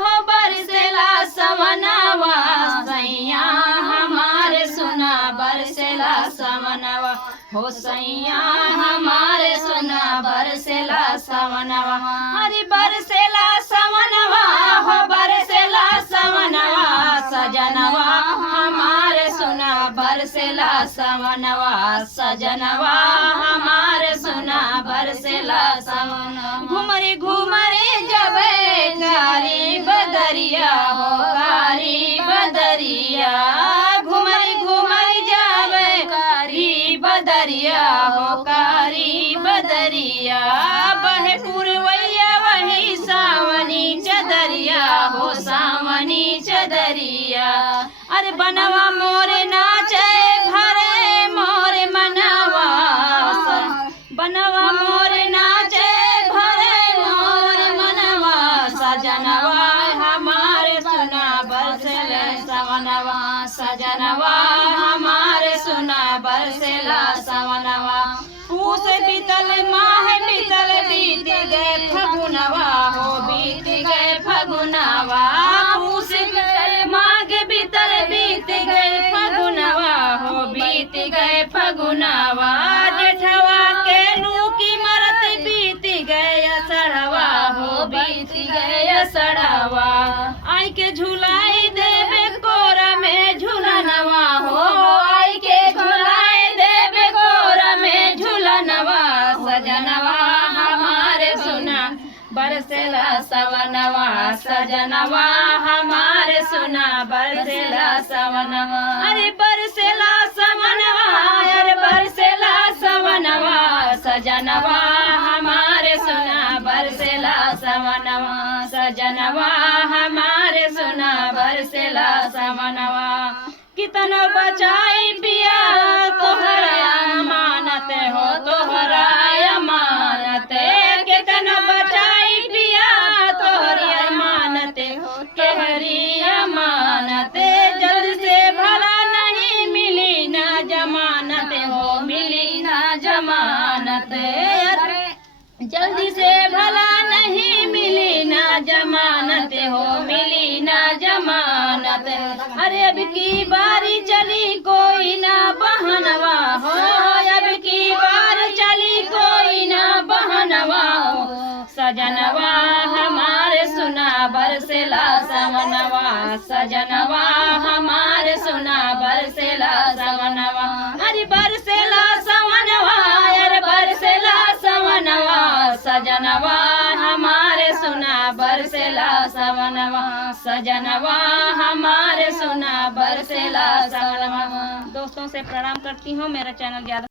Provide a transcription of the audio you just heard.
हो बरसेला सवनवा सैया हमारे सुना बरसेला सवनवा हो सैया हमारे सुना बरसेला सवनवा अरे बरसेला सवनवा हो बरसेला सवनवा सजनवा हमारे सुना बरसेला सवनवा सजनवा हमारे सुना बरसेला सवनवा घुमरे घुमरे जबे कारी बदरिया हो कारी बदरिया घुमरे घुमरे जावे कारी बदरिया हो कारी बदरिया बहे पुरवैया वही सावनी चदरिया हो सावनी चदरिया अरे बनवा मोरे नाचे घरे मोरे मनवा बनवा मोरे नाचे घरे मोरे मनवा सजनवा हमारे सुना बरसेला सवनवा सजनवा हमारे सुना बरसेला सवनवा पूस बीतल माह बीतल बीत गए फगुनवा हो बीत गए फगुनवा पूस बीतल माघ बीतल बीत गए फगुनवा हो बीत गए फगुनवा जेठवा के लूकी मरत बीत गए असड़वा हो बीत गए असड़वा आई के झुलाई देवे कोरा में झुलनवा हो आई के झुलाई देवे कोरा में झुलनवा सजनवा हमारे सुना बरसेला सवनवा सजनवा हमारे सुना बरसेला सवनवा अरे बरसेला सवनवा अरे बरसेला सवनवा सजनवा हमारे सुना बरसेला सवनवा सजनवा हमारे सुना बरसेला सवनवा कितना बचाई पिया तोहरा अमानत हो तोहरा अमानत कितना बचाई पिया तोहरी अमानत हो तोहरी अमानत जल्द से भला नहीं मिली ना जमानत हो मिली ना जमानत जल्दी से भला नहीं मिली ना जमानत हो मिली ना जमानत अरे अब की बारी चली कोई ना बहनवा हो अब की बार चली कोई ना बहनवा हो सजनवा हमारे सुना बरसेला सवनवा सजनवा हमारे सुना बरसेला सवनवा अरे बरसेला सवनवा अरे बरसेला सवनवा सजनवा हमारे सुना बरसेला सवनवा सजनवा हमारे सुना बरसेला सवनवा। दोस्तों से प्रणाम करती हूँ। मेरा चैनल ज्यादा